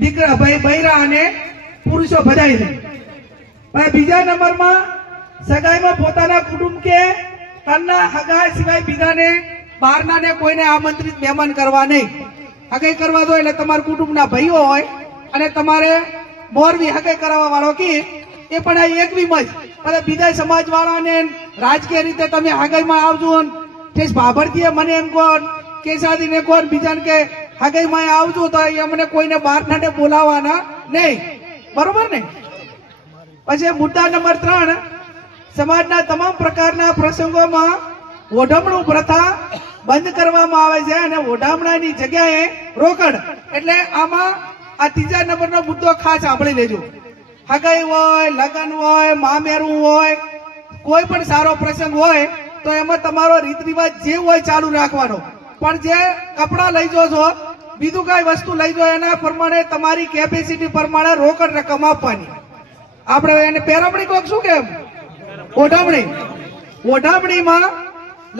દીકરા બૈરા અને પુરુષો બધાય છે. બીજા નંબરમાં સગાઈમાં પોતાના કુટુંબ કે તનના હગા સિવાય બીજાને બહારના ને કોઈને આમંત્રિત મહેમાન કરવા નહીં. હગાઈ કરવા દો એટલે તમારા કુટુંબના ભાઈઓ હોય અને તમારે મોરવી હગાઈ કરાવવા વાળો કે એ પણ આ એકવીમાં જ બીજા સમાજ વાળાને રાજકીય રીતે તમે હગાઈમાં આવજો કે બાબરથી મને એમ કોણ કેસાદીને કોણ બીજાને કે હગાઈમાં આવજો તો અમને કોઈને બહારના બોલાવવાના નહીં. બરોબર ને? પછી મુદ્દા નંબર 3, સમાજના તમામ પ્રકારના પ્રસંગોમાં ઓઢમણું પ્રથા બંધ કરવામાં આવે છે અને ઓઢામણાની જગ્યાએ રોકડ. એટલે આમાં આ 3જા નંબરનો મુદ્દો ખાસ સાંભળી લેજો. હગાઈ હોય, લગ્ન હોય, મામેરું હોય, કોઈ પણ સારો પ્રસંગ હોય તો એમાં તમારો રીત રિવાજ જે હોય ચાલુ રાખવાનો. પણ જે કપડા લઈ જો છો, બીજું કઈ વસ્તુ લઈ જો એના પ્રમાણે તમારી કેપેસિટી પ્રમાણે રોકડ રકમ આપવાની. આપણે એને પેરામણી કોક શું કેમ ઓઢામણી. ઓઢામણીમાં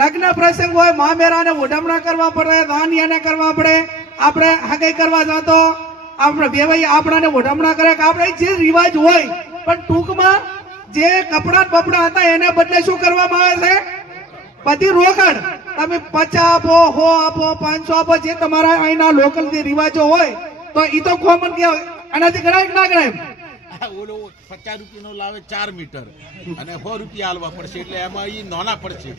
લગ્ન પ્રસંગ હોય, મામેરાને ઓઢામણા કરવા પડે, દાનિયાને કરવા પડે. આપણે હગાઈ કરવા જતો આપણે બેવાઈ આપણાને ઓઢામણા કરે કે આપણે જે રિવાજ હોય, પણ ટૂંકમાં જે કપડા બપડા હતા એને બદલે શું કરવામાં આવે છે? બધી રોકડ. તમે 50 આપો, 100 આપો, 500 આપો, જે તમારા અહીંના લોકલ જે રિવાજો હોય તો એ તો કોમન કહેવાય. આનાથી ગણાય કે ના ગણાય? ઓલો 50 રૂપિયાનો લાવે 4 મીટર અને 100 રૂપિયા આલવા પડશે એટલે એમાં ઈ નાના પડશે.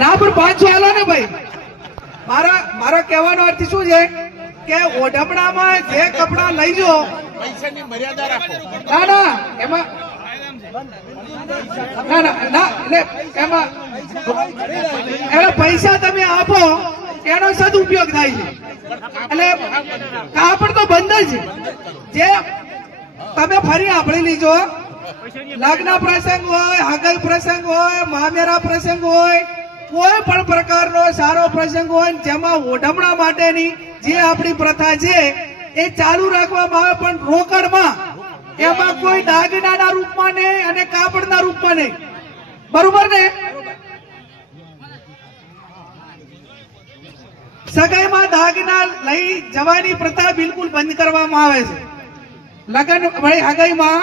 ના પણ 500 આલો ને ભાઈ. મારો કહેવાનો અર્થ શું છે કે ઓઢમણામાં જે કપડા લઈ જો પૈસાની મર્યાદા રાખો. ના એમાં એમાં પૈસા તમે આપો એનો સદુપયોગ થાય છે. એટલે કાપડ તો બંધ જ જે તમે ફરી આપણી લીજો. લગ્ન પ્રસંગ હોય, હગાઈ પ્રસંગ હોય, મામેરા પ્રસંગ હોય, કોઈ પણ પ્રકારનો સારો પ્રસંગ હોય જેમાં ઓઢમણા માટેની જે આપણી પ્રથા છે એ ચાલુ રાખવામાં આવે, પણ રોકડમાં. એમાં કોઈ દાગીનાના રૂપમાં નહીં અને કાપડના રૂપમાં નહીં. બરોબર ને? સગાઈમાં દાગીના લઈ જવાની પ્રથા બિલકુલ બંધ કરવામાં આવે છે. લગ્ન હગાઈમાં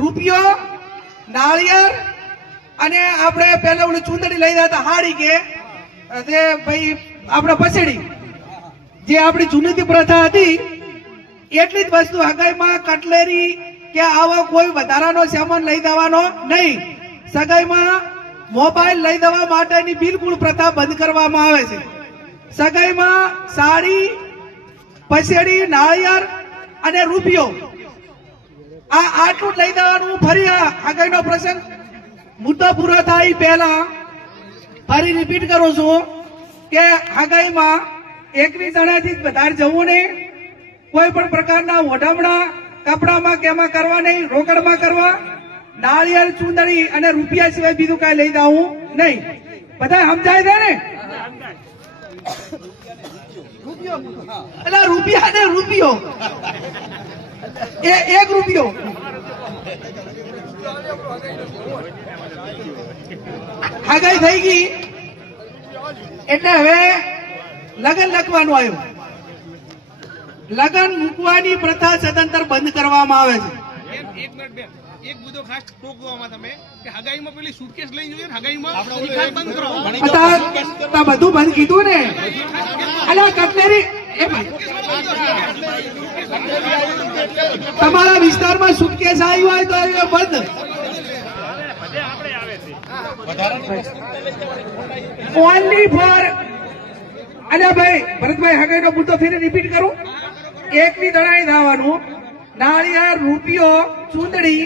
રૂપિયો, નાળિયેર અને આપણે પેલા ઓલી ચુંદડી લઈ જતા હાડી કે તે ભાઈ આપણે પછેડી, જે આપણી જૂની પ્રથા હતી એટલી જ વસ્તુ હગાઈમાં કટલેરી કે આવો કોઈ વધારાનો સામાન લઈ દેવાનો નહીં. સગાઈમાં મોબાઈલ લઈ દેવા માટેની બિલકુલ પ્રથા બંધ કરવામાં આવે છે. સગાઈમાં સાડી, પછેડી, નાળિયેર અને રૂપિયો આટલું જ લઈ દેવાનું. ફરી હગાઈનો પ્રસંગ મુદ્દો પૂરો થાય પહેલા ફરી રિપીટ કરું છું કે હગાઈમાં 21 જણાથી વધારે જવું નહીં. કોઈ પણ પ્રકારના ઓઢમણા કપડામાં કેમાં કરવા નહીં, રોકડમાં કરવા. નાળિયેર, ચુંદડી અને રૂપિયા સિવાય બીજું કઈ લઈ જવું નહીં. બધા સમજાય છે ને? એટલે રૂપિયા ને રૂપિયો એક રૂપિયો. હગાઈ થઈ ગઈ એટલે હવે લગ્ન લખવાનું આવ્યું. લગ્ન મૂકવાની પ્રથા સદંતર બંધ કરવામાં આવે છે. એક મુદ્દો ખાસ ટોકવામાં તમે કે હગાઈમાં પેલી સુટકેસ લઈ જોઈએ, હગાઈમાં બંધ કરો. બધું બંધ કીધું ને. અલા કટલેરી તમારા વિસ્તારમાં સુટકેસ આવી હોય તો એ બંધ. Only four. અલ્યા ભાઈ ભરતભાઈ, હગાઈનો મુદ્દો ફરી રિપીટ કરું. એકની દડાઈ દાવાનું, નાળિયેર, રૂપિયો, ચૂંદડી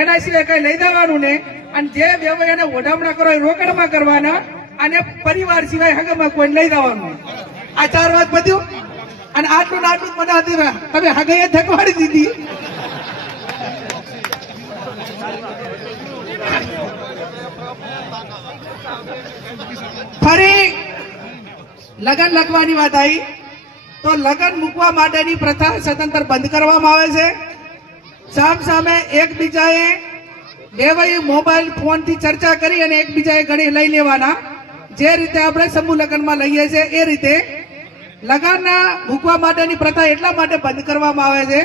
એના સિવાય કઈ લઈ દેવાનું ને. અને જે વ્યવહાર એને ઓઢામણા કરો એ રોકડમાં કરવાના અને પરિવાર સિવાય હગામાં કોઈ લઈ દેવાનું. આ 4 વાત બધું. અને આટલું ને આટલું મને તમે હગાઈએ થકવાડી દીધી. ફરી લગ્ન લખવાની વાત આવી તો લગ્ન મૂકવા માટેની પ્રથા સદંતર બંધ કરવામાં આવે છે. સામ સામે એકબીજાએ બેવાઈ મોબાઈલ ફોન થી ચર્ચા કરી અને એકબીજાએ ઘડી લઈ લેવાના. જે રીતે આપણે સમૂહ લગ્નમાં લઈએ છીએ એ રીતે લગન મૂકવા માટેની પ્રથા એટલા માટે બંધ કરવામાં આવે છે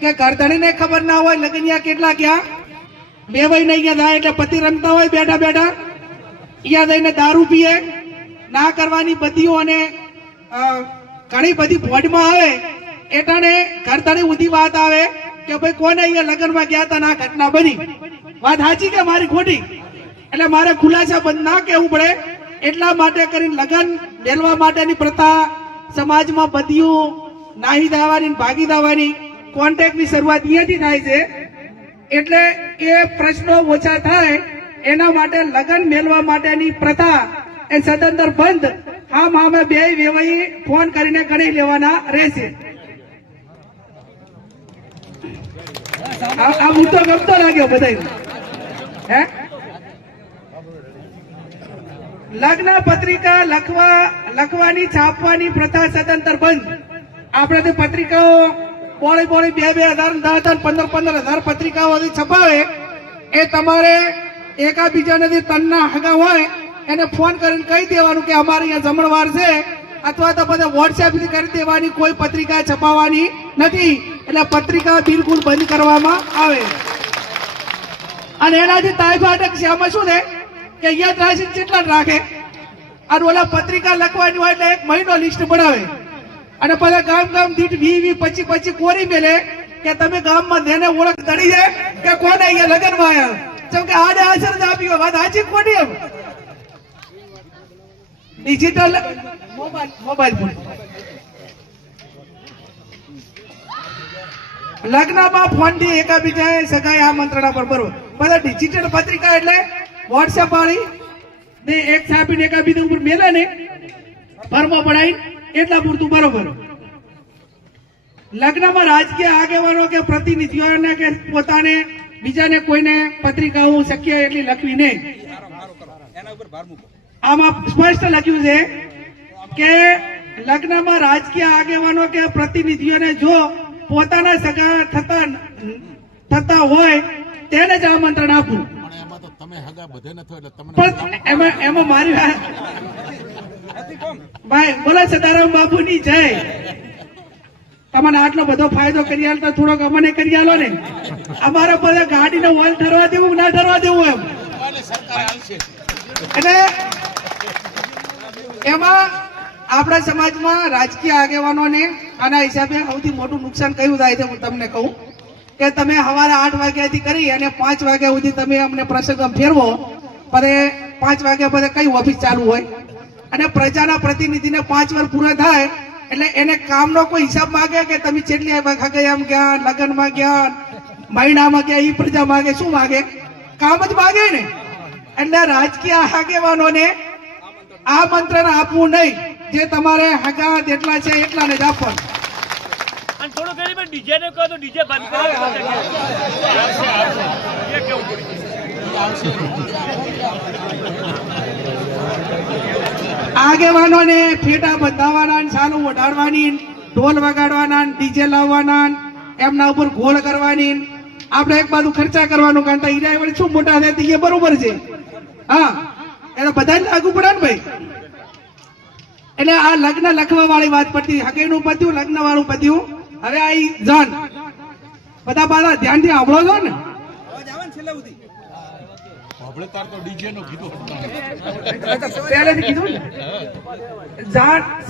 કે ઘરધણીને ખબર ના હોય લગનિયા કેટલા ક્યાં બેવાઈને અહીંયા જાય એટલે પતિ રમતા હોય બેઠા બેઠા અહીંયા જઈને દારૂ પીએ ના કરવાની બધીઓ અને ઘણી બધી ભોજમાં આવે એટાણે ઘરધણી ઉધી વાત આવે કે ભાઈ કોને અહીંયા લગ્નમાં ગયા હતા ના ઘટના બની વાત સાચી કે મારી ખોટી એટલે મારે ખુલાસા બંધ ના કહેવું પડે એટલા માટે કરીને લગ્ન મેળવા માટેની પ્રથા સમાજમાં બધીયું નાહી દાવાની ભાગી દાવાની કોન્ટેક્ટની શરૂઆત અહીંયાથી થાય છે એટલે એ પ્રશ્નો ઓછા થાય એના માટે લગ્ન મેળવા માટેની પ્રથા એ સદંતર બંધ આમ બે વેવાઈ ફોન કરીને ગણી લેવાના રહેશે. આ મુદ્દો ગમતો લાગ્યો બધાને હે લગ્ન પત્રિકા લખવાની છાપવાની પ્રથા સદંતર બંધ. આપણે તો પત્રિકાઓ પોળી 2,000 10,000 15,000 પત્રિકાઓ છપાવે એ તમારે એકાબીજાને જે તનના હગા હોય એને ફોન કરીને કહી દેવાનું કે અમારે અહીંયા જમણવાર છે અથવા તો બધા વોટ્સએપ થી કરી દેવાની કોઈ પત્રિકા છપાવવાની નથી એટલે પત્રિકા બિલકુલ બંધ કરવામાં આવે. અને એનાથી તાઇફા અટક છે આમાં શું છે કે યાદ રાશિ કેટલા રાખે અને ઓલા પત્રિકા લખવાની હોય એટલે 1 મહિનો લિસ્ટ બનાવે અને પછી ગામ દીઠ 20-25 કોરી મેલે કે તમે ગામમાં તેને ઓળખ તળી જાય કે કોને અહીંયા લગ્નમાં આવ્યા જેમ કે આડે આસર જ આપી હોય વાત સાચી ખોટી એમ ડિજિટલ મોબાઈલ ફોન લગ્નમાં ફોન થી એકાબીજાએ સગાઈ આમંત્રણા પર બરોબર બધા ડિજિટલ પત્રિકા એટલે વોટ્સએપ વાળી ને એક છાપીને એકાબીજા ઉપર મેલે ને ફરમો પડાવી એટલા પૂરતું બરોબર. લગ્નમાં રાજકીય આગેવાનો કે પ્રતિનિધિઓને કે પોતાને બીજાને કોઈને પત્રિકાઓ શક્ય એટલી લખવી નહીં. આમાં સ્પષ્ટ લખ્યું છે કે લગ્નમાં રાજકીય આગેવાનો કે પ્રતિનિધિઓને જો પોતાના સગા થતા હોય તેને જ આમંત્રણ આપવું. પણ એમાં મારી ભાઈ બોલો સદારામ બાપુની જય. તમને આટલો બધો ફાયદો કરી આલતા થોડોક અમને કરી આલો ને. અમારા બધા ગાડીનો વોલ ઠરવા દેવું ના ઠરવા દેવું એમ એટલે એમાં આપણા સમાજમાં રાજકીય આગેવાનોને આના હિસાબે સૌથી મોટું નુકસાન કયું થાય છે હું તમને કહું કે તમે સવારે 8 વાગ્યાથી કરી અને 5 વાગ્યા સુધી તમે અમને પ્રસંગમ ફેરવો પછી 5 વાગ્યા પછી કઈ ઓફિસ ચાલુ હોય અને પ્રજાના પ્રતિનિધિને 5 વર્ષ પૂરા થાય એટલે એને કામનો કોઈ હિસાબ માંગે કે તમે કેટલી ખગૈયામ ગયા લગ્નમાં ગયા મહિનામાં ગયા ઈ પ્રજા માંગે શું માંગે કામ જ માંગે ને. એટલે રાજકીય આગેવાનોને આમંત્રણ આપવું નહીં. જે તમારે હગા જેટલા છે એટલાને જ આપવાનું. થોડું કરી ડીજે ને કહો તો ડીજે બંધ કરો. આગેવાનોને ફેટા બંધાવવાના ચાલુ ઓઢાડવાની ઢોલ વગાડવાના ડીજે લાવવાના એમના ઉપર ગોળ કરવાની આપણે એક બાજુ ખર્ચા કરવાનું કારણ કે હીરા વળી શું મોટા થાય એ બરોબર છે હા એટલે બધાને લાગુ પડે ને ભાઈ. એટલે આ લગ્ન લખવા વાળી વાત પડતી હગેનું પત્યું લગ્ન વાળું પત્યું હવે આ જાન બધા પાછા ધ્યાનથી સાંભળો છો ને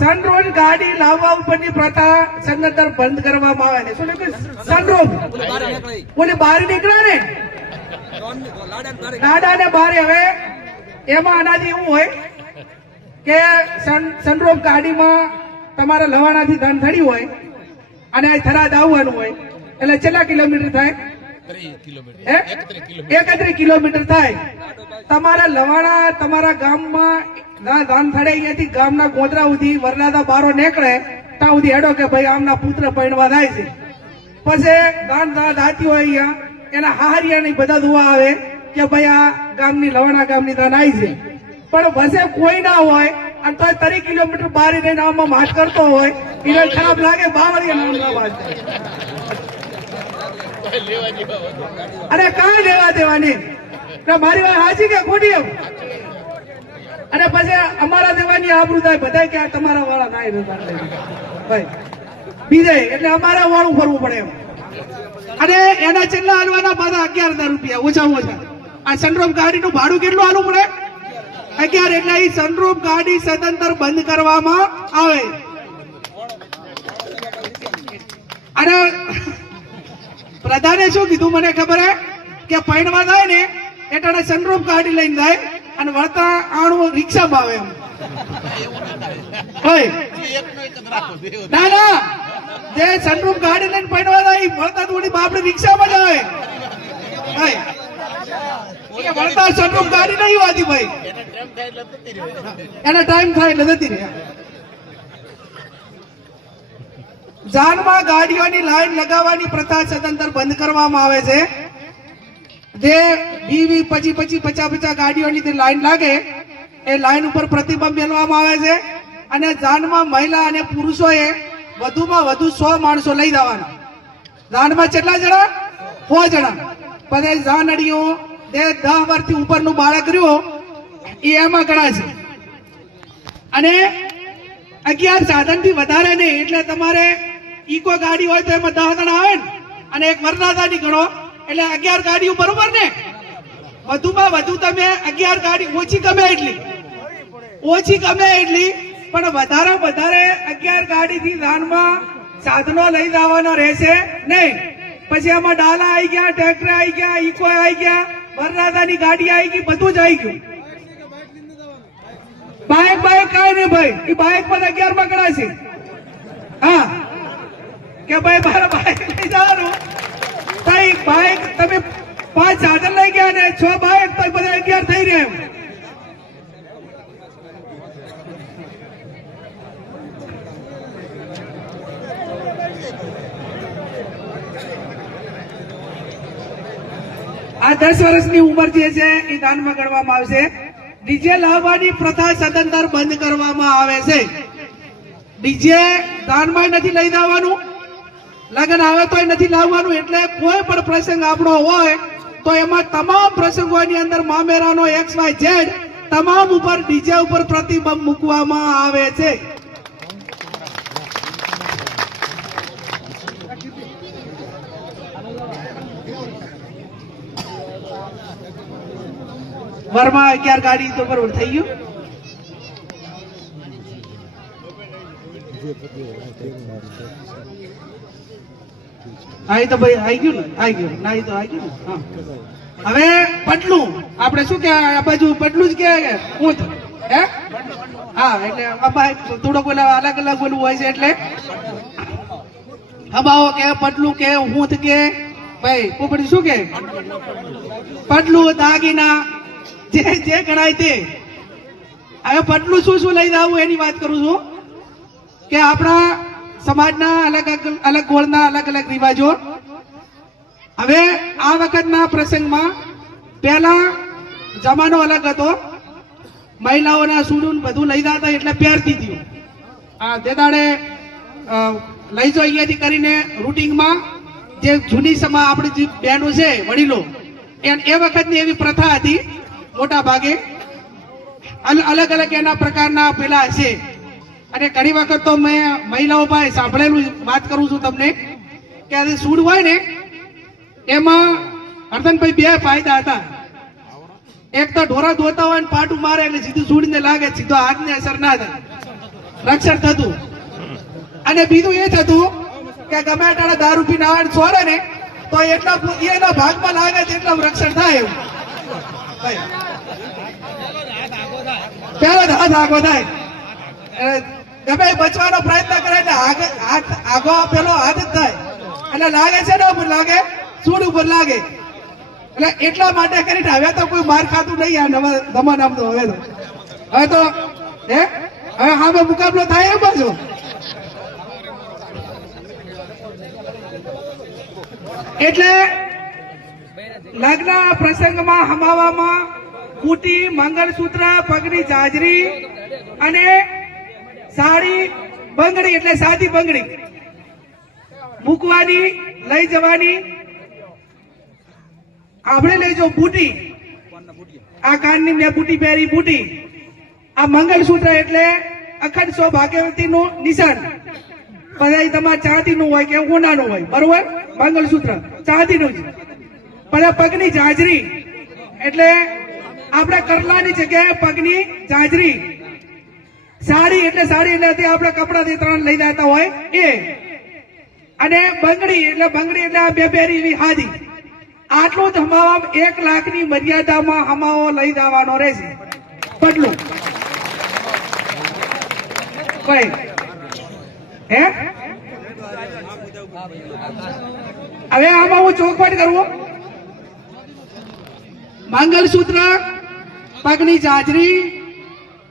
સનરોજ ગાડી લાવવા ઉપરની પ્રથા સદંતર બંધ કરવામાં આવે છે. શું સનરોજ ઓલી બહાર નીકળે ને લાડા ને બહાર હવે એમાં આનાથી એવું હોય કે સનરોજ ગાડીમાં તમારા લવાણાથી ધન થડી હોય અને થરાદ આવવાનું હોય એટલે કેટલા કિલોમીટર થાય 31 કિલોમીટર થાય. તમારા લવાણા તમારા ગામમાં ધાન થડે અહીંયાથી ગામના ગોધરા સુધી વરનાદા બારો નીકળે ત્યાં સુધી હેડો કે ભાઈ આમના પુત્ર પૈણવા થાય છે. પછી ધાન દાતી હોય અહીંયા એના હાહરિયા બધા જોવા આવે કે ભાઈ આ ગામની લવાણા ગામની ધાન આવી છે. પણ બસે કોઈ ના હોય અને તો 30 કિલોમીટર બહાર રહીને આમાં માથ કરતો હોય એને ખરાબ લાગે બાવળિયા નામના વાત અરે કાંઈ લેવા દેવાની મારી વાત સાચી કે ખોટી એમ અને પછી અમારા દેવાની આબરૂ થાય બધા કે આ તમારા વાળા થાય ભાઈ બીજે એટલે અમારે વાળું ફરવું પડે એમ. અને એના છેલ્લા હાલવાના પાછા 11,000 રૂપિયા ઓછામાં ઓછા. આ સનરૂફ ગાડીનું ભાડું કેટલું હાલવું પડે? 11. એટલે એ સનરૂફ ગાડી સદંતર બંધ કરવામાં આવે. અને પ્રધાને શું કીધું મને ખબર હે કે પૈણવા થાય ને એટલે સનરૂફ ગાડી લઈને જાય અને વળતા આણું રિક્ષામાં આવે એમ. ના ના, જે સનરૂફ ગાડી લઈને પૈણવા જાય વળતા થોડી બાપડી રિક્ષામાં જ આવે. વળતા સનરૂફ ગાડી નહીં હોતી ભાઈ, એના ટાઈમ થાય એટલે જતી રહે. જાનમાં ગાડીઓની લાઈન લગાવવાની પ્રથા સદંતર બંધ કરવામાં આવે છે. જે 20, 25, 50 ગાડીઓની જે લાઈન લાગે એ લાઈન ઉપર પ્રતિબંધ મેળવવામાં આવે છે. અને જાનમાં મહિલા અને પુરુષોએ વધુમાં વધુ 100 માણસો લઈ જવાના. જાનમાં કેટલા જણા? 100 જણા. પછી જાનડીઓ જે 10 વર્ષથી ઉપરનું બાળક રહ્યું એ એમાં ગણાશે. અને 11 સાધનથી વધારે નહીં. એટલે તમારે ઇકો ગાડી હોય તો એમાં 10 જણા આવે ને, અને એક વરરાજાની ગણો એટલે 11 ગાડીઓ બરોબર ને. વધુમાં વધુ તમે 11 ગાડી, ઓછી ગમે એટલી પણ વધારે 11 ગાડીથી જાનમાં સાધનો લઈ જવાના રહેશે નહીં. પછી આમાં ડાલા આવી ગયા, ટ્રેક્ટર આવી ગયા, ઇકો આવી ગયા, વરરાજાની ગાડી આવી ગઈ, બધું જ આવી ગયું. બાઇક કાંઈ નહીં ભાઈ, એ બાઇક પણ 11 માં ગણાશે. હા કે ભાઈ મારા બાઇક લઈ જવાનું, ભાઈ બાઇક તમે 5 સાધન લઈ ગયા ને 6 બાઇક તો બધા 11 થઈ રહ્યા એમ. આ 10 વર્ષની ઉંમર જે છે એ દાનમાં ગણવામાં આવશે. ડીજે લાવવાની પ્રથા સદંતર બંધ કરવામાં આવે છે. ડીજે દાનમાં નથી લઈ જવાનું, લગ્ન આવે તોય નથી લાવવાનું. એટલે કોઈ પણ પ્રસંગ આપણો હોય તો એમાં તમામ પ્રસંગોની અંદર મામેરાનો XYZ તમામ ઉપર ડીજે ઉપર પ્રતિબંધ મૂકવામાં આવે છે. વરમાં 11 ગાડી તો બરોબર થઈ ગયું. આ તો ભાઈ આવી ગયું ને, આવી ગયું ના, તો આવી ગયું ને. હવે પટલું આપણે શું કે આ બાજુ પટલું જ કે ઊંટ હે? હા, એટલે થોડો બોલા અલગ બોલવું હોય છે. એટલે હબાવો કે પટલું કે ઊંટ કે ભાઈ પોપડી શું કે પટલું, દાગીના જે ગણાય તે. હવે પટલું શું લઈ જવું એની વાત કરું છું કે આપણા સમાજના અલગ ગોળના અલગ રિવાજો. હવે આ વખતના પ્રસંગમાં પહેલા જમાનો અલગ હતો. મહિલાઓના સૂડું બધું લઈ જતા એટલે પહેરતી હતી. આ તે દાડે લઈ જો અહીંયાથી કરીને રૂટિંગમાં જે જૂની સમા આપણી જે બહેનો છે વડીલો, એ વખતની એવી પ્રથા હતી. મોટા ભાગે અલગ એના પ્રકારના પેલા છે. અને ઘણી વખત તો મેં મહિલાઓ પાસે સાંભળેલું વાત કરું છું તમને કે આ સૂડ હોય ને એમાં હરધનભાઈ 2 ફાયદા હતા. એક તો ઢોરા ધોતા હોય ને પાટું મારે એટલે સીધું સૂડીને લાગે, સીધો હાથને અસર ના થાય, રક્ષણ થતું. અને બીજું એ થતું કે ગમે એટલા દારૂ પીને આવે ને છોડે ને તો એટલા એના ભાગમાં લાગે તેટલું રક્ષણ થાય. એવું પેલો જ હાથ આગો થાય. ગમે બચવાનો પ્રયત્ન કરે એટલે આગો પેલો હાથ જ થાય. એટલે લાગે છે ને ઉપર લાગે, સૂડ ઉપર લાગે. એટલે એટલા માટે કરીને હવે તો કોઈ માર ખાતું નહીં આ નવા જમાનામાં. તો હવે તો હે હવે સામે મુકાબલો થાય એમ જ. એટલે લગ્ન પ્રસંગમાં હમાવામાં બુટી, મંગળસૂત્ર, પગની જાજરી અને સાડી, બંગડી એટલે સાદી બંગડી મૂકવાની, લઈ જવાની. આપણે લઈ જાઓ બુટી, આ કાનની મેં બુટી પહેરી બુટી, આ મંગલસૂત્ર એટલે અખંડ સૌભાગ્યવતીનું નિશાન. પછી તમારે ચાંદીનું હોય કે સોનાનું હોય, બરોબર? મંગલસૂત્ર ચાંદીનું જ. પણ પગની જાજરી એટલે આપણે કરલાની જગ્યાએ પગની જાજરી. સાડી એટલે આપણે કપડાથી 3 લઈ જતા હોય એ. અને બંગડી એટલે આ બે બેરી એવી હાદી. આટલું જ હમાવા 1 લાખની મર્યાદામાં હમાવો લઈ જવાનો રહેશે. પટલું કઈ હે હવે આમાં હું ચોખવટ કરું. મંગલસૂત્ર પગની જાજરી,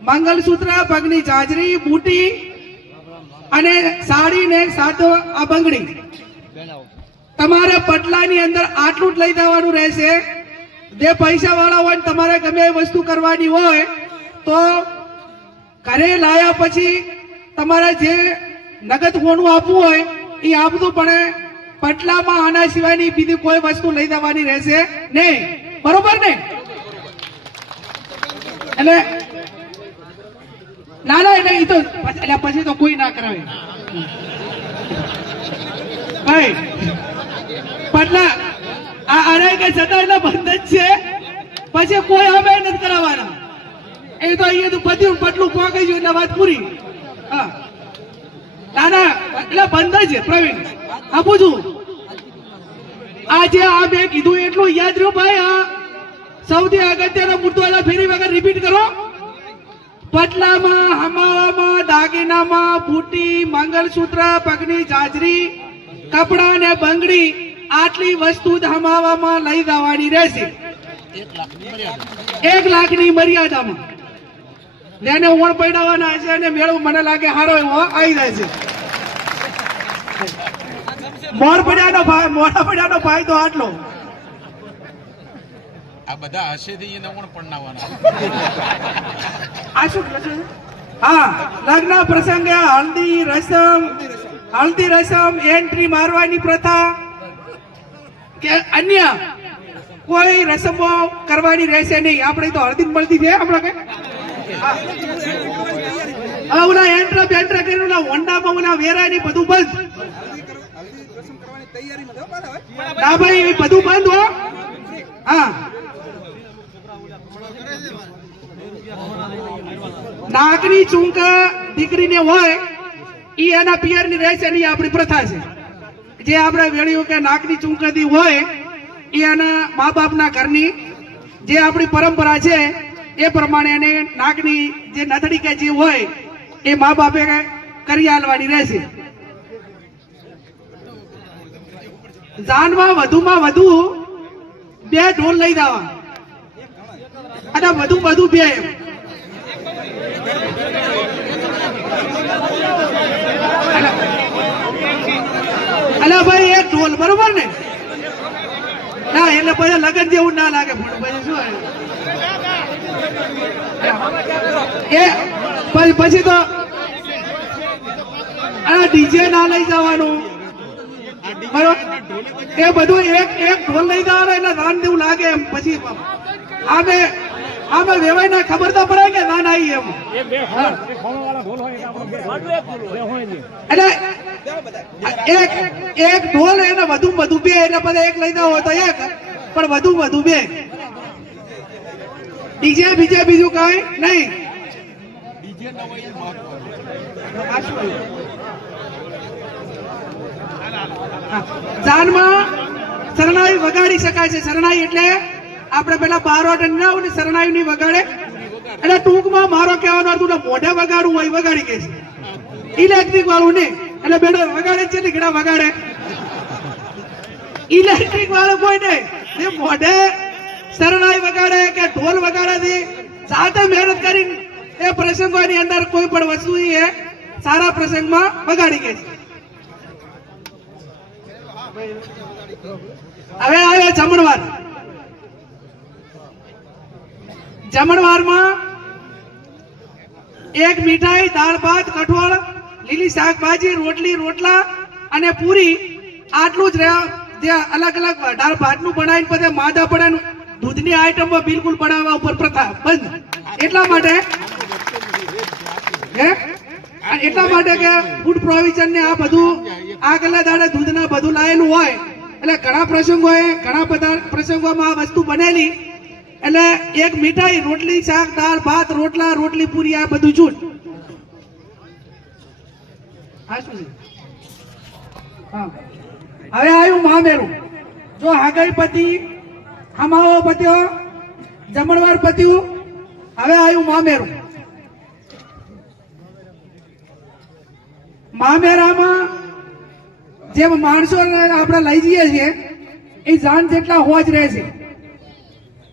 મંગલસૂત્ર પગની જાજરી, બુટી અને સાડી ને સાતો આ બંગડી. તમારે પટલાની અંદર આટલું જ લઈ જવાનું રહેશે. જે પૈસા વાળા હોય તમારે ગમે એ વસ્તુ કરવાની હોય તો ઘરે લાયા પછી તમારે જે નગદ હોનું આપવું હોય એ આપવું, પણ પટલામાં આના સિવાયની બીજી કોઈ વસ્તુ લઈ જવાની રહેશે નહીં. બરોબર ને? એટલે ના ના એટલે એ તો પછી તો કોઈ ના કરાવે. ભાઈ પટલા આ અરે કે સદાયના બંધ જ છે, પછી કોઈ અમે નથી કરાવવાના. એ તો અહીંયા તો બધું પટલું પહોંચી ગયું એટલે વાત પૂરી. હા ના ના એટલે બંધ જ છે. પ્રવીણ આપું છું. આજે આ મેં કીધું એટલું યાદ રહ્યું ભાઈ. આ સૌથી અગત્યનો મુદ્દો એટલે ફેરી વગર રિપીટ કરો. પટલામાં, હમાવામાં, દાગીનામાં, બુટી, મંગલસૂત્ર, પગની જાજરી, કપડા ને બંગડી આટલી વસ્તુ જ હમાવામાં લઈ જવાની રહેશે. 1 લાખની મર્યાદામાં. જેને ઓણ પડાવવાના હશે અને મેળો મને લાગે સારો એવો આવી જાય છે. મોડા પડ્યાનો ફાયદો આટલો. આ બધા હશેથી એને પણ પડાવવાના. આ શું હા લગ્ન પ્રસંગે હલ્દી રસમ એન્ટ્રી મારવાની પ્રથા કે અન્ય કોઈ રસમો કરવાની રહેશે નહીં. આપણે તો હળદી મળતી છે આપણે કઈ ઓલા એન્ટ્રા બેન્ટ્રા કરીને હોન્ડામાં ઓલા વેરા ની બધું બંધ. ના ભાઈ એ બધું બંધ હો. હા નાકની ચૂંક દીકરીને હોય ઈ એના પિયરની રહેશે નહીં. આપણી પ્રથા છે. જે આપણે વેળ્યું કે નાકની ચૂંકદી હોય એ એના મા બાપના ઘરની જે આપણી પરંપરા છે એ પ્રમાણે એને નાકની જે નથડી કે જે હોય એ મા બાપે કરી આલવાની રહેશે. જાનમાં વધુમાં વધુ 2 ઢોલ લઈ જવા અને વધુ 2 એમ. અલા ભાઈ 1 ઢોલ બરોબર ને? ના એટલે પછી લગન જેવું ના લાગે. પછી શું પછી તો ડીજે ના લઈ જવાનું બરોબર. એ બધું એક ઢોલ લઈ જવાનું એટલે રાન જેવું લાગે એમ. પછી આમે વેવાય ના ખબર તો પડે કે ના ના એમ. એટલે એક ઢોલ એને વધુ 2 એટલે બધા 1 લઈ જાવ હોય તો 1, પણ વધુ 2. ડીજે બીજું કઈ નહીં. જાનમાં શરણાઈ વગાડી શકાય છે. શરણાઈ એટલે આપણે પેલા બારોટ ના હોય ને શરણાઈ ની વગાડે. એટલે ટૂંકમાં મારો કહેવાનો અર્થ મોઢે વગાડવું હોય વગાડી કે છે. ઇલેક્ટ્રિક વાળું નહીં. એટલે બેડો વગાડે છે ને ઘણા વગાડે. ઇલેક્ટ્રિક વાળું કોઈ નહીં. જે મોઢે શરણાઈ વગાડે કે ઢોલ વગાડે સાથે મહેનત કરીને એ પ્રસંગોની અંદર કોઈ પણ વસ્તુ એ સારા પ્રસંગમાં વગાડી કે છે. હવે આવ્યો જમણવાર. જમણવારમાં 1 મીઠાઈ, દાળ ભાત, કઠોળ, લીલી શાકભાજી, રોટલા અને પૂરી આટલું જ રહ્યા. જે અલગ અલગ દાળ ભાતનું બનાવીને પછી માદા પડે દૂધની આઈટમો બિલકુલ બનાવવા ઉપર પ્રથા બંધ. એટલા માટે હે અને એટલા માટે કે ફૂડ પ્રોવિઝન ને આ બધું આગલા દાડે દૂધના બધું લાયેલું હોય એટલે ઘણા બધા પ્રસંગોમાં આ વસ્તુ બનેલી એટલે એક મીઠાઈ રોટલી શાક દાળ ભાત રોટલા રોટલી પૂરી આ બધું છૂટ. આ શું છે? હા હવે આવ્યું મામેરું. જો હાગઈ પતિ હમાવો પત્યો જમણવાર પત્યું હવે આવ્યું મામેરું. મામેરામાં જેમ માણસો આપણે લઈ જઈએ છીએ એ જાન જેટલા હોજ રહેશે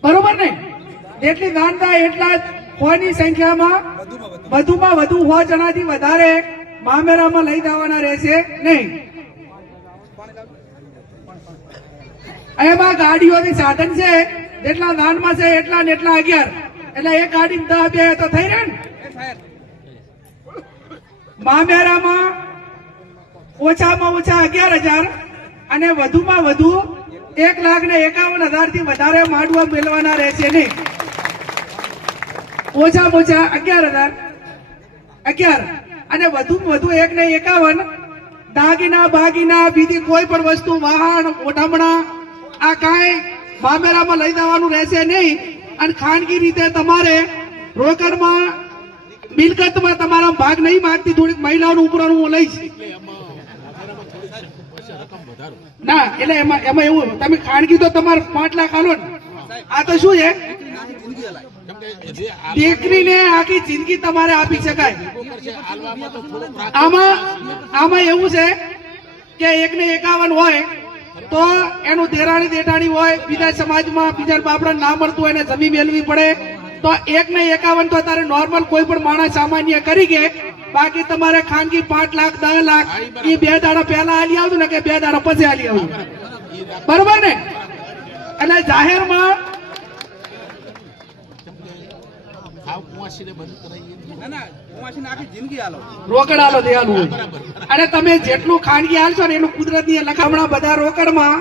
બરોબર ને જેટલી દાન થાય એટલા જ હોની સંખ્યામાં વધુમાં વધુ હો જણાથી વધારે મામેરામાં લઈ જવાના રહેશે નહીં. એમાં ગાડીઓની સાધન છે જેટલા દાનમાં છે એટલા ને એટલા 11 એટલે એક ગાડી 10 2 તો થઈ રહે ને. મામેરામાં ઓછામાં ઓછા 11,000 અને વધુમાં વધુ 1,51,000 થી વધારે માંડવા મેળવાના રહેશે નહીં. ઓછામાં ઓછા 11,000 અને વધુમાં વધુ 1,51,000 દાગીના બાગીના બીજી કોઈ પણ વસ્તુ વાહન ઓઢમણા આ કાંઈ મામેરામાં લઈ જવાનું રહેશે નહીં. અને ખાનગી રીતે તમારે રોકડમાં મિલકતમાં તમારા ભાગ નહીં માંગતી થોડીક મહિલાઓનું ઉપરાનું હું લઈશ ના એટલે એમાં એવું તમે ખાનગી તો તમારે 5 લાખ આલો ને આ તો શું છે દીકરીને આખી જિંદગી તમારે આપી શકાય. આમાં એવું છે કે 1,51 હોય તો એનું દેરાણી દેઠાણી હોય બીજા સમાજમાં બીજા બાપડા ના મળતું હોય એને જમીન મેળવી પડે તો 1,51 તો તારે નોર્મલ કોઈ પણ માણસ સામાન્ય કરી કે બાકી તમારે ખાનગી 5 લાખ 10 લાખ એ 2 દાડા પહેલા આલી આવતું ને કે 2 દાડા પછી આલી આવતું બરોબર ને. એટલે જાહેરમાં રોકડ આલો દેવાનું હોય અને તમે જેટલું ખાનગી હાલશો ને એનું કુદરતી લખામણા બધા રોકડમાં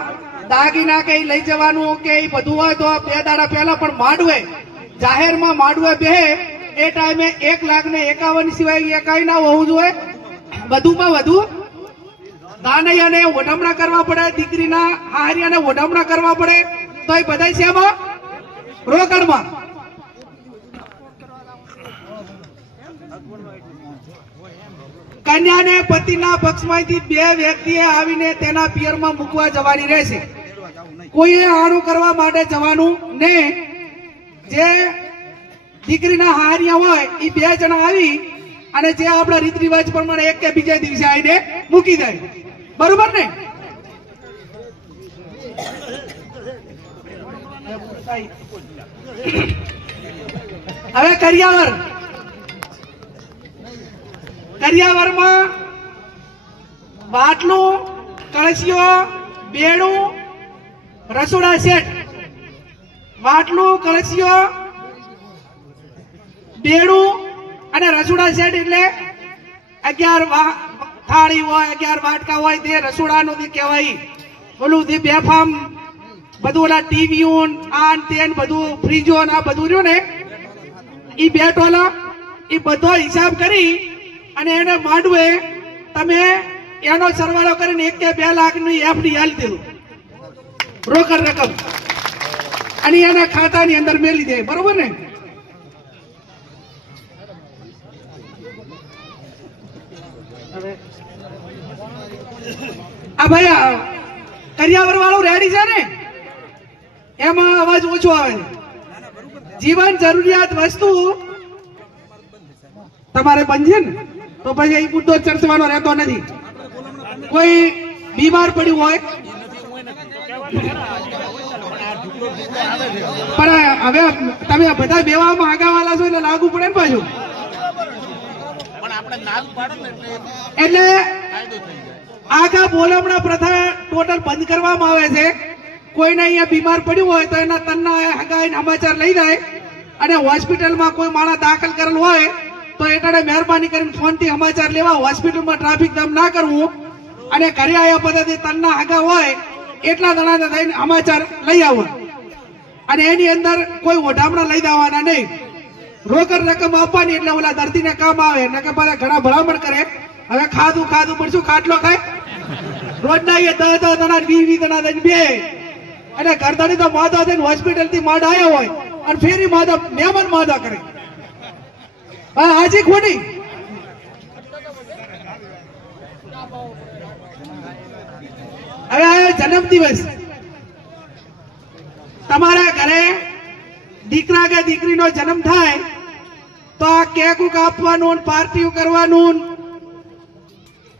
દાગીના કઈ લઈ જવાનું કે એ બધું હોય તો 2 દાડા પહેલા પણ માંડવે જાહેરમાં માંડવે બે એ ટાઈમે 1,51,000 સિવાય કઈ ના હોવું જોઈએ. વધુમાં વધુ દાનૈયાને ઓઢમણા કરવા પડે દીકરીના હારિયાને ઓઢમણા કરવા પડે તો એ બધા છે એમાં રોકડમાં. કન્યાને પતિના પક્ષમાંથી 2 વ્યક્તિએ આવીને તેના પિયરમાં મૂકવા જવાની રહેશે. કોઈએ આણું કરવા માટે જવાનું નહીં. જે દીકરીના હારિયા હોય એ 2 જણા આવી અને જે આપણા રીત રિવાજ પ્રમાણે એક કે બીજા દિવસે આવીને મૂકી જાય બરોબર ને. હવે કરિયાવરમાં બાટલું કળશીઓ બેડું રસોડા સેટ બાટલું કળશીઓ બેડું અને રસોડા સેટ એટલે 11 થાળી હોય 11 વાટકા હોય તે રસોડાનું કહેવાય. ઓલું જે બેફામ બધું ઓલા ટીવીઓ આ તે બધું ફ્રીજો આ બધું રહ્યું ને એ 2 ટોલા એ બધો હિસાબ કરી અને એને માંડવે તમે એનો સરવાળો કરીને 1 કે 2 લાખની એફડી હાલી દીધું રોકડ રકમ અને એના ખાતાની અંદર મેલી દે બરોબર ને. આ ભાઈ કરિયાવર વાળું રેડી છે ને એમાં અવાજ ઓછો આવે છે. જીવન જરૂરિયાત વસ્તુ તમારે બનશે ને તો પછી એ મુદ્દો ચર્ચવાનો રહેતો નથી. કોઈ બીમાર પડ્યું હોય પણ હવે તમે બધા બેવામાં આગાવાલા છો એટલે લાગુ પડે ને પાછું એટલે આખા બોલમણા પ્રથા ટોટલ બંધ કરવામાં આવે છે. કોઈને અહીંયા બીમાર પડ્યું હોય તો એના તનના હગાઈને સમાચાર લઈ જાય અને હોસ્પિટલમાં કોઈ માણસ દાખલ કરેલ હોય તો એટલે મહેરબાની કરીને ફોનથી સમાચાર લેવા હોસ્પિટલમાં ટ્રાફિક જામ ના કરવું અને ઘરે આવ્યા પદ્ધતિ તનના હગા હોય એટલા જણા થઈને સમાચાર લઈ આવવા અને એની અંદર કોઈ ઓઢામણા લઈ જવાના નહીં. રોકડ રકમ આપવાની એટલે ઓલા દર્દીને કામ આવે ને કે બધા ઘણા ભલામણ કરે હવે ખાધું પણ શું ખાટલો ખાય રોજના એ 10 દણા 20 દણા દઈને બે અને ઘરદાડી તો માદા થઈને હોસ્પિટલ થી માડ આવ્યો હોય અને ફેરી માદા મહેમાન માદા કરે હાજી ખોટી હવે આવ્યો જન્મ દિવસ તમારા ઘરે દીકરા કે દીકરીનો જન્મ થાય તો આ કેક કાપવાનું પાર્ટીઓ કરવાનું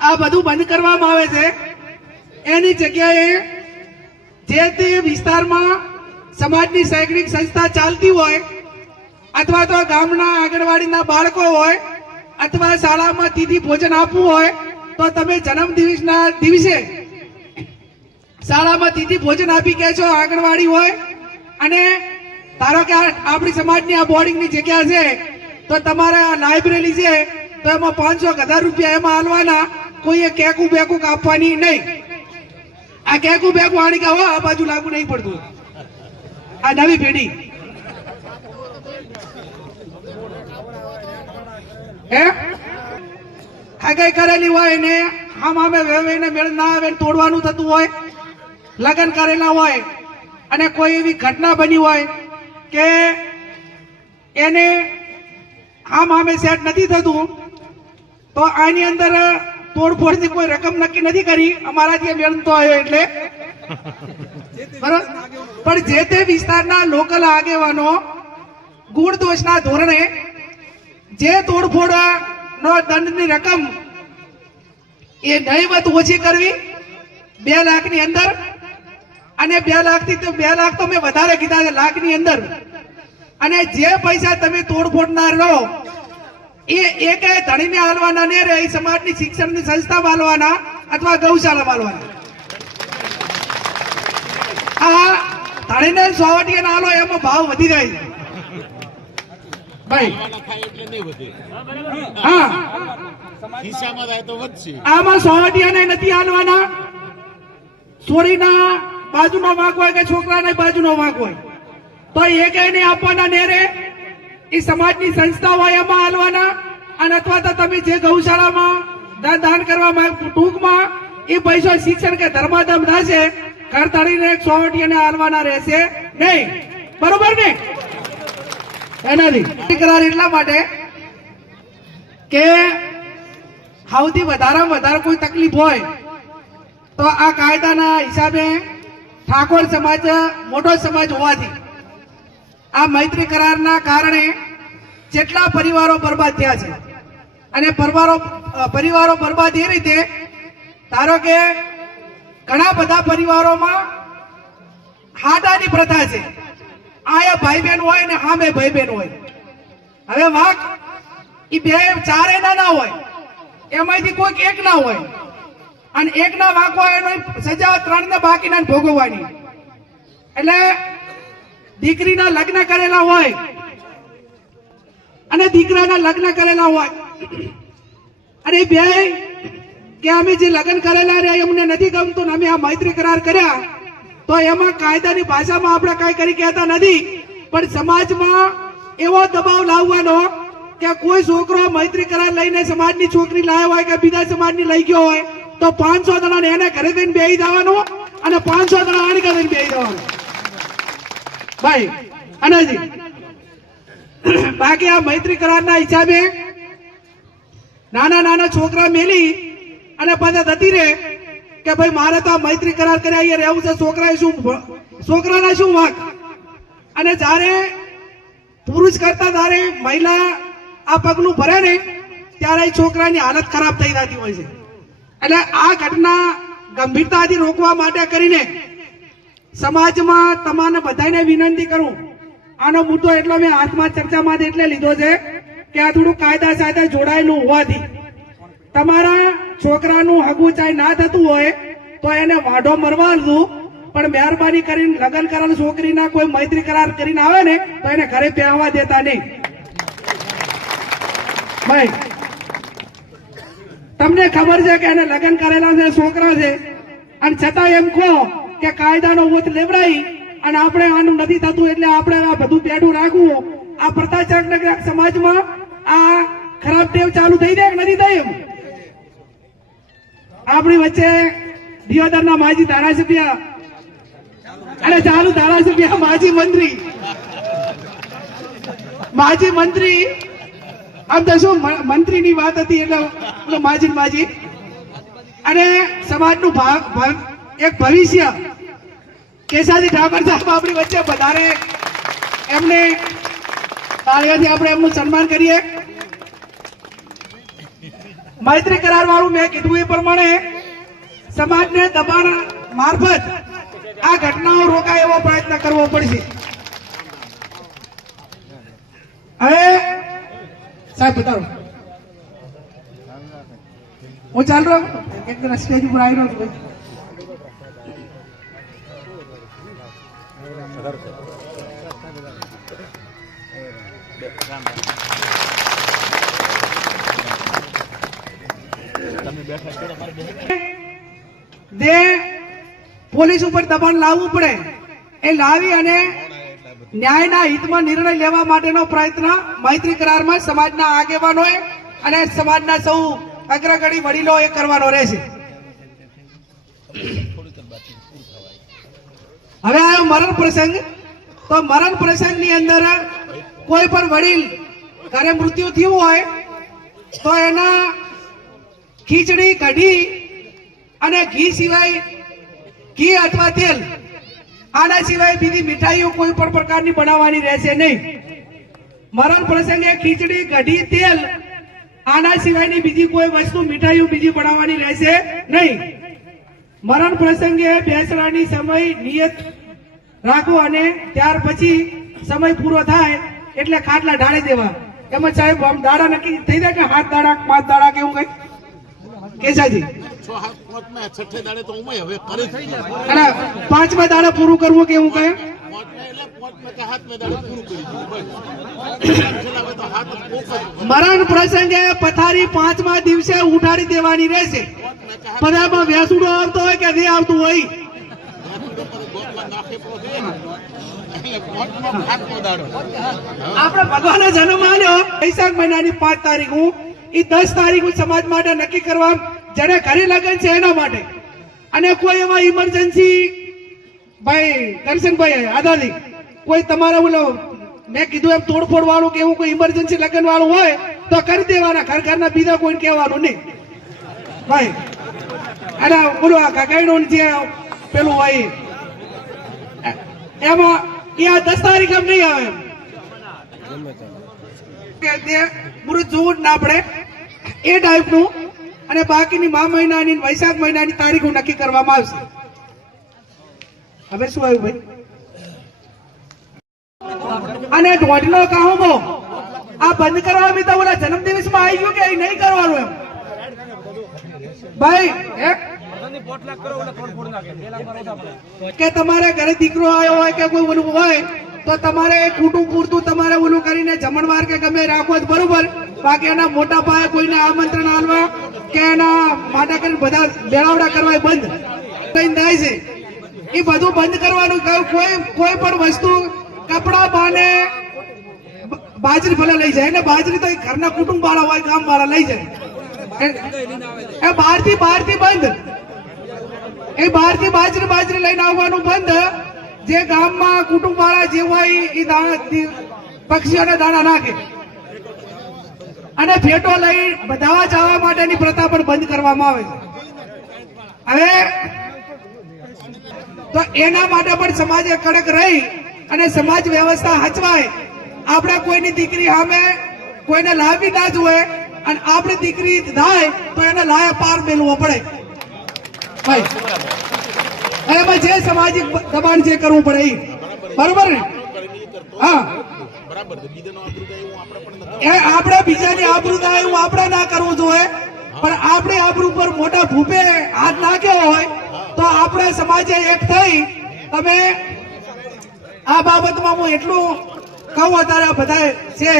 આ બધું બંધ કરવામાં આવે છે એની જગ્યાએ જે તે વિસ્તારમાં સમાજની શૈક્ષણિક સંસ્થા ચાલતી હોય અથવા તો ગામના આંગણવાડીના બાળકો હોય અથવા શાળામાં તિથિ ભોજન આપવું હોય તો તમે જન્મ દિવસના દિવસે શાળામાં તિથિ ભોજન આપી કહેશો આંગણવાડી હોય અને ધારો કે આપણી સમાજની આ બોર્ડિંગની જગ્યા છે તો તમારા લાઇબ્રેરી છે તો એમાં 500,000 રૂપિયા એમાં આલવાના કોઈએ કેકું બેકું કાપવાની નહીં આ કેકું બેકું આણી કે આ બાજુ લાગુ નહીં પડતું આ નવી પેઢી હે હગાઈ કરેલી હોય ને આમ વેવાઈને મેળ ના આવે તોડવાનું થતું હોય લગ્ન કરેલા હોય અને કોઈ એવી ઘટના બની હોય કે એને આમ સેટ નથી થતું તો આની અંદર તોડફોડની કોઈ રકમ નક્કી નથી કરી અમારાથી મેળવતો આવ્યો એટલે બરાબર પણ જે તે વિસ્તારના લોકલ આગેવાનો ગુણ દોષના ધોરણે જે તોડફોડ નો દંડની રકમ એ નહીવત ઓછી કરવી 2 લાખની અંદર અને 2 લાખથી તો 2 લાખ તો મેં વધારે કીધા છે લાખની અંદર અને જે પૈસા તમે તોડફોડનાર રહો એ એક ધણીને હાલવાના ને રે સમાજની શિક્ષણની સંસ્થા હાલવાના અથવા ગૌશાળા હાલવાના આ ધણીને સોવટીએ હાલો એમાં ભાવ વધી જાય ભાઈ હા ખિસ્સામાં જાય તો વધશે આમાં સોવટીયાને નથી હાલવાના સોરીના બાજુનો વાંક હોય કે છોકરાના બાજુનો વાંક હોય તો એક એને આપવાના નેરે એ સમાજની સંસ્થા હોય એમાં હાલવાના અને અથવા તો તમે જે ગૌશાળામાં દાન કરવા ટૂંકમાં એ પૈસો શિક્ષણ કે ધર્માધમ થશે ઘર તળીને સોવટીયાને હાલવાના રહેશે નહીં બરોબર ને એનાથી કરાર એટલા માટે કે સૌથી વધારેમાં વધારે કોઈ તકલીફ હોય તો આ કાયદાના હિસાબે ઠાકોર સમાજ મોટો સમાજ હોવાથી આ મૈત્રી કરારના કારણે જેટલા પરિવારો બરબાદ થયા છે અને પરિવારો બરબાદ એ રીતે ધારો કે ઘણા બધા પરિવારોમાં હાડાની પ્રથા છે આયા ભાઈ બહેન હોય ને સામે ભાઈ બહેન હોય હવે વાંક એ 4 ના હોય એમાંથી કોઈક એક ના હોય અને એક ના વાંક હોય એનો સજા 3 ને બાકીના ભોગવવાની એટલે દીકરીના લગ્ન કરેલા હોય અને દીકરાના લગ્ન કરેલા હોય અને બે કે અમે જે લગ્ન કરેલા રે અમને નથી ગમતું ને અમે આ મૈત્રી કરાર કર્યા તો એમાં કાયદાની ભાષામાં આપણે કઈ કરી કહેતા નથી પણ સમાજમાં એવો દબાવ લાવવાનો કે કોઈ છોકરો મૈત્રી કરાર લઈને સમાજની છોકરી લાવ્યો હોય કે બીજા સમાજની લઈ ગયો હોય તો 500 જણાને એને ઘરે જઈને બેસી જવાનું અને 500 જણા આણી કરીને બેસી જવાનું ભાઈ અનાજી બાકી આ મૈત્રી કરારના હિસાબે નાના છોકરા મેલી અને પાછા જતી રે કે ભાઈ મારે તો આ મૈત્રી કરાર કર્યા અહીંયા રહેવું છે છોકરાના શું વાંક અને જ્યારે પુરુષ કરતા ત્યારે મહિલા આ પગલું ભરે ને ત્યારે છોકરાની હાલત ખરાબ થઈ જતી હોય છે એટલે આ ઘટના ગંભીરતાથી રોકવા માટે કરીને સમાજમાં તમારે બધાને વિનંતી કરું આનો મુદ્દો એટલો મેં હાથમાં ચર્ચામાં એટલે લીધો છે કે આ થોડું કાયદા સાથે જોડાયેલું હોવાથી તમારા છોકરાનું હગું ચાય ના થતું હોય તો એને વાઢો મરવા દઉં પણ મહેરબાની કરીને લગ્ન કરેલ છોકરીના કોઈ મૈત્રી કરાર કરીને આવે ને તો એને ઘરે પહેરવા દેતા નહીં ભાઈ તમને ખબર છે કે એને લગ્ન કરેલા છે છોકરા છે અને છતાં એમ કહો કે કાયદાનો ઓથ લેવડાવી અને આપણે આનું નથી થતું એટલે આપણે આ બધું પેડું રાખવું આ પ્રતાપનગર સમાજમાં આ ખરાબ ટેવ ચાલુ થઈ જાય કે નથી થઈ? એમ આપણી વચ્ચે દિયોદરના માજી ધારાસભ્ય અને ચાલુ ધારાસભ્ય માજી મંત્રી આમ તો શું મંત્રીની વાત હતી એટલે માજી અને સમાજનું એક ભવિષ્ય કેશાજી ઠાકોર સાહેબ આપણી વચ્ચે વધારે એમને તાળીઓથી આપણે એમનું સન્માન કરીએ. મૈત્રી કરાર વાળું મેં કીધું એ પ્રમાણે સમાજને દબાણ મારફત આ ઘટનાઓ રોકાય એવો પ્રયત્ન કરવો પડશે. હવે સાહેબ બતાવો, હું ચાલ રહ્યો એક સ્ટેજ ઉપર આવી રહ્યો છું. જે પોલીસ ઉપર દબાણ લાવવું પડે એ લાવી અને ન્યાયના હિતમાં નિર્ણય લેવા માટેનો પ્રયત્ન મૈત્રી કરારમાં સમાજના આગેવાનોએ અને સમાજના સૌ અગ્રગણી વડીલો એ કરવાનો રહેશે. હવે આવ્યો મરણ પ્રસંગ. તો મરણ પ્રસંગની અંદર કોઈ પણ વડીલ ઘરે મૃત્યુ થયું હોય તો એના ખીચડી કઢી અને ઘી સિવાય ઘી અથવા તેલ આના સિવાય બીજી મીઠાઈઓ કોઈ પણ પ્રકારની બનાવવાની રહેશે નહીં. મરણ પ્રસંગે ખીચડી કઢી તેલ આના સિવાયની બીજી કોઈ વસ્તુ મીઠાઈઓ બીજી બનાવવાની રહેશે નહીં. મરણ પ્રસંગે બેસવાની સમય નિયત રાખો અને ત્યાર પછી સમય પૂરો થાય એટલે ખાટલા ઢાળી દેવા. એમાં સાહેબ આમ દાડા નક્કી થઈ જાય કે 7 દાડા 5 દાડા કેવું કઈ કેસાજી 6-7 દાડે તો ઉમય હવે કરી થઈ જાય અને 5મા દાડા પૂરું કરવું કેવું કહે? 5 દાડે પૂરું કરી દીધું. મરણ પ્રસંગે પથારી 5મા દિવસે ઉઠાડી દેવાની રહેશે. બધામાં વેસુડો આવતો હોય કે નહીં આવતું હોય? આપણે ભગવાનનો જન્મ આવ્યો વૈશાખ મહિનાની 5 તારીખ એ 10 તારીખ સમાજ માટે નક્કી કરવા જેને ઘરે લગન છે એના માટે. અને કોઈ એવા ઇમરજન્સી ભાઈ દર્શનભાઈ આદાદી કોઈ તમારા ઓલો મેં કીધું એમ તોડફોડ વાળું કે એવું કોઈ ઇમરજન્સી લગન વાળું હોય તો કરી દેવાના. ઘરના બીજા કોઈને કહેવાનું નહીં ભાઈ. અને બોલો આ કાકાઈનું જે પેલું હોય એમાં એ આ 10 તારીખ એમ નહીં આવે મૃત જોવું જ ના પડે એ ટાઈપનું. અને બાકીની મા મહિનાની વૈશાખ મહિનાની તારીખો નક્કી કરવામાં આવશે. હવે શું આવ્યું ભાઈ? અને દોઢનો કામો આ બંધ કરવા બી તો ઓલા જન્મદિવસમાં આવી ગયું કે નહીં કરવાનું એમ ભાઈ? કે તમારે ઘરે દીકરો આવ્યો હોય કે કોઈ ઓલું હોય તો તમારે કુટુંબ પૂરતું તમારે ઓલું કરીને જમણવાર કે ગમે રાખવો જ બરોબર. બાકી એના મોટા પાયે કોઈને આમંત્રણ આપવા કે એના માટે કરીને બધા બેળાવડા કરવા બંધ થઈને થાય છે. એ બધું બંધ કરવાનું. કોઈ પણ વસ્તુ કપડા બાને બાજરી ભલે લઈ જાય ને બાજરી તો ઘરના કુટુંબ વાળા હોય ગામ વાળા લઈ જાય. એ બહારથી બંધ. એ બહારથી બાજરી લઈને આવવાનું બંધ. જે ગામમાં કુટુંબ વાળા જે હોય એ પક્ષીઓને દાણા નાખે અને ફેટો લઈ બધા જવા માટેની પ્રથા પણ બંધ કરવામાં આવે છે. હવે તો એના માટે પણ સમાજે કડક રહી અને સમાજ વ્યવસ્થા હચવાય. આપણે કોઈની દીકરી સામે કોઈને લાવી ના જોઈએ અને આપણી દીકરી થાય તો એને લાયા પાર મેળવો પડે ભાઈ. એમાં જે સામાજિક દબાણ જે કરવું પડે એ બરોબર ને? હા, આપણે બીજાની આબરૂ થાય એવું આપણે ના કરવું જોઈએ. પણ આપણે આબરૂ પર મોટા ભૂપે હાથ નાખ્યો હોય તો આપણે સમાજે એક થઈ. તમે આ બાબતમાં હું એટલું કહું અત્યારે બધા છે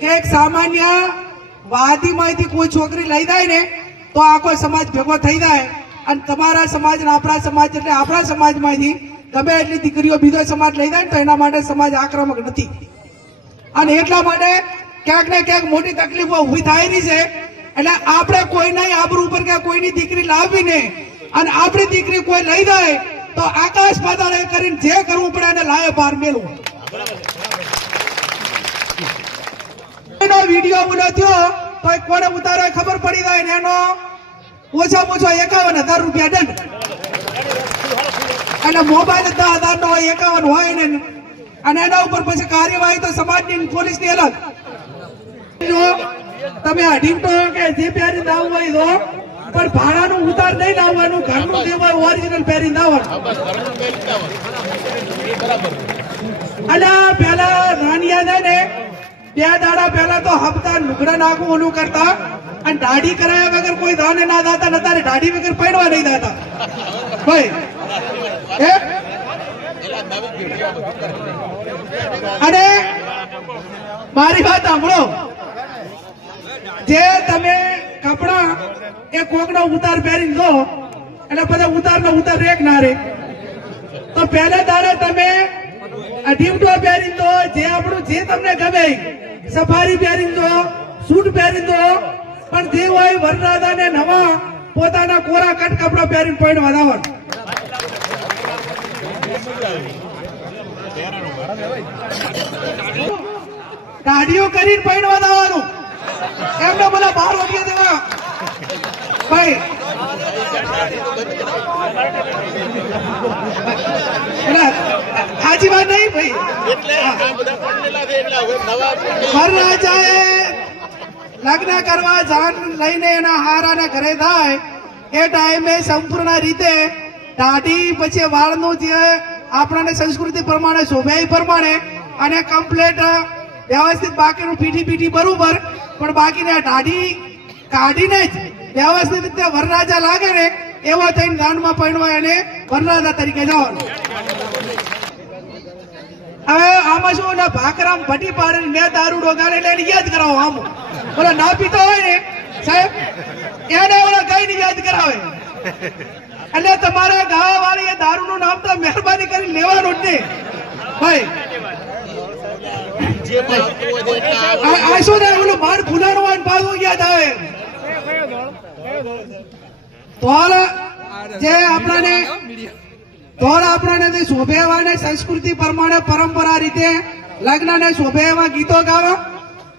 કે એક સામાન્ય વાદીમાંથી કોઈ છોકરી લઈ જાય ને તો આખો સમાજ ભેગો થઈ જાય. અને તમારા સમાજ અને આપણા સમાજ એટલે આપણા સમાજમાંથી ગમે એટલી દીકરીઓ બીજો સમાજ લઈ જાય ને તો એના માટે સમાજ આક્રમક નથી. અને એટલા માટે ક્યાંક ને ક્યાંક મોટી તકલીફો ઊભી થાયની છે. એટલે આપણે કોઈના આબરૂ ઉપર કે કોઈની દીકરી લાવવી નહીં, અને આપણી દીકરી કોઈ લઈ જાય તો આકાશ પાતાળ કરીને જે કરવું પડે એને લાયે પાર મેળવું. એનો વિડીયો બોલો થયો તો કોને ઉતારે ખબર પડી જાય ને એનો ઓછામાં ઓછો 51,000 રૂપિયા દંડ, અને મોબાઈલ 10,000 નો હોય, 51 હોય ને, અને એના ઉપર પછી કાર્યવાહી તો સમાજની પોલીસની અલગ. જો તમે અઢીમટો કે જે પહેરીને આવવું હોય તો પણ ભાડાનું ઉતાર નહીં લાવવાનું, ઘરનું દેવાય ઓરિજિનલ પહેરીને આવવાનું. અને પેલા રાનિયા ને 2 દાડા પહેલા તો હપ્તા લુગડા નાખવું ઓલું કરતા, અને દાઢી કરાયા વગર કોઈ દાને ના દાતા નતા, દાઢી વગર પહેરવા નહીં દાતા ભાઈ. અને મારી વાત સાંભળો, જે તમે કપડા એ કોકનો ઉતાર પહેરીને દો એટલે બધા ઉતારનો ઉતાર રેક ના રે, તો પહેલા દાડે તમે અઢીમટો પહેરીને દો, જે આપણું જે તમને ગમે, સફારી પહેરીને દો, સૂટ પહેરીને દો, પણ જે હોય વરરાજા ને નવા પોતાના કોરા કટ કપડા પહેરીને પહેરવા દાવાનું. દાઢીઓ કરીને પહેરવા દાવાનું, એમને બોલા 12 રૂપિયા દેવા ભાઈ. સાચી વાત નહીં ભાઈ. વરરાજાએ લગ્ન કરવા જાન લઈને એના હારાને ઘરે થાય એ ટાઈમે સંપૂર્ણ રીતે દાઢી પછી વાળનું જે આપણને સંસ્કૃતિ પ્રમાણે શોભે એ પ્રમાણે અને કમ્પ્લેટ વ્યવસ્થિત બાકીનું પીઠી બરોબર, પણ બાકીને દાઢી કાઢીને જ વ્યવસ્થિત રીતે વરરાજા લાગે ને એવો થઈને દાનમાં પહેરવા એને વરરાજા તરીકે જવાનું. હવે આમાં શું ભાકરામ ભટી પાડે મેં દારૂડો ગાળે એટલે એને યાદ કરાવો. આમ ઓલા ના પીતો હોય ને સાહેબ એને ઓલા કઈ ને યાદ કરાવે. એટલે તમારા ગાવા વાળી એ દારૂનું નામ તો મહેરબાની કરી લેવાનું જ નહીં ભાઈ. આ શું થાય ઓલું માર ફૂલાનું હોય ને પાછું યાદ આવે તો જે આપણને શોભેવાને સંસ્કૃતિ પ્રમાણે પરંપરા રીતે લગ્નને શોભે એવા ગીતો ગાવા,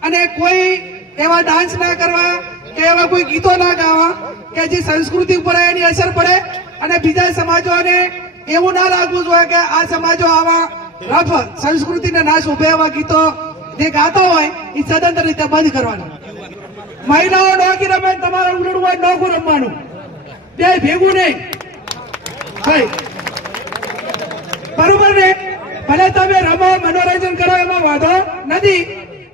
અને કોઈ એવા ડાન્સ ના કરવા કે એવા કોઈ ગીતો ના ગાવા કે જે સંસ્કૃતિ ઉપર એની અસર પડે, અને બીજા સમાજોને એવું ના લાગવું જોઈએ કે આ સમાજો આવા રફ સંસ્કૃતિને ના શોભે એવા ગીતો જે ગાતો હોય એ સદંતર રીતે બંધ કરવાના. મહિલાઓ નોકી રમે, તમારે ઉડડું હોય નોકું રમવાનું, બે ભેગું નહીં ભાઈ, બરોબર ને? ભલે તમે રમો મનોરંજન કરો એમાં વાંધો નથી,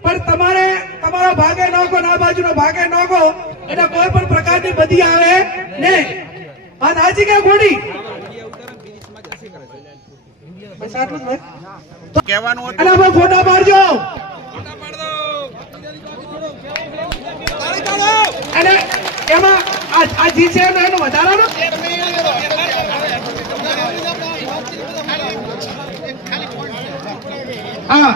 પણ તમારે તમારો ભાગે નોખો ના બાજુનો ભાગે નોખો એટલે કોઈ પણ પ્રકારની બધી આવે નહીં. વાત સાચી કે ખોટી? બસ આટલું જ ભાઈ. કહેવાનું હતું. અલા ભાઈ ફોટા પાડજો. અને એમાં આ જી છે એનો વધારાનો હા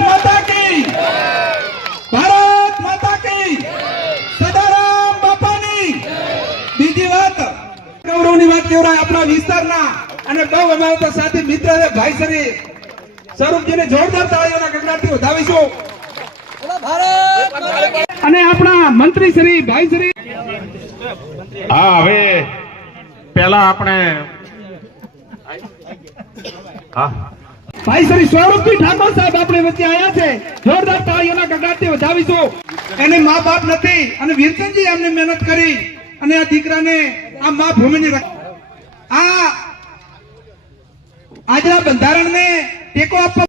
માતા કી ભારત માતા કી સદારામ બાપાની. બીજી વાત ગૌરવની વાત કેવરાય આપણા વિસ્તારના અને બહુ અમારા સાથી મિત્ર ભાઈ શ્રી સ્વરૂપજીને જોરદાર તાળીઓના ગગડાટથી વધાવીશું. અને આપણા મંત્રી શ્રી ભાઈ શ્રી હા, હવે પેલા આપણે ભાઈ શ્રી સ્વરૂપજી ઠાકોર સાહેબ આપણે વચ્ચે આવ્યા છે. જોરદાર તાળીઓના ગગડાટથી વધાવીશું. એને મા બાપ નથી અને વીરચંદજી એમને મહેનત કરી અને આ દીકરાને આ મા ભૂમિની આ આજના બંધારણને ટેકો આપવા